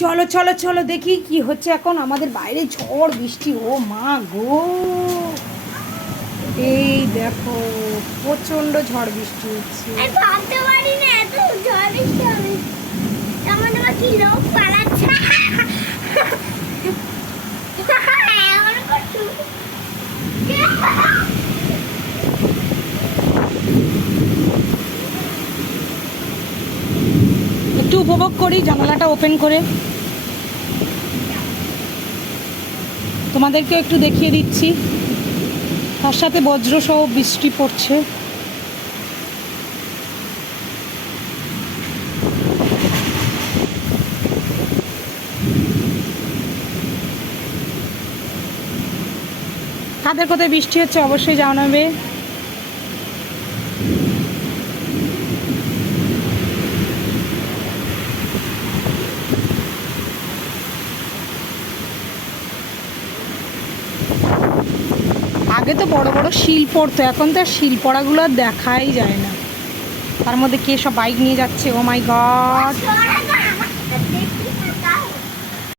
চলো চলো চলো, দেখি কি হচ্ছে এখন। আমাদের বাইরে ঝড়, বৃষ্টি, ও মা গো। এই দেখো প্রচণ্ড ঝড় বৃষ্টি হচ্ছে। ভাবতে পারি না এত ঝড় বৃষ্টি হবে। আমার কি লোক উপভোগ করি, জানালাটা ওপেন করে। তোমাদেরকে একটু দেখিয়ে দিচ্ছি। তার সাথে বজ্রসহ বৃষ্টি পড়ছে। কাদের কোথায় বৃষ্টি হচ্ছে অবশ্যই জানাবে। আগে তো বড় বড় শিল পড়তো, এখন তো আর শিল পড়াগুলো দেখাই যায় না। তার মধ্যে কে সব বাইক নিয়ে যাচ্ছে? ও মাই গড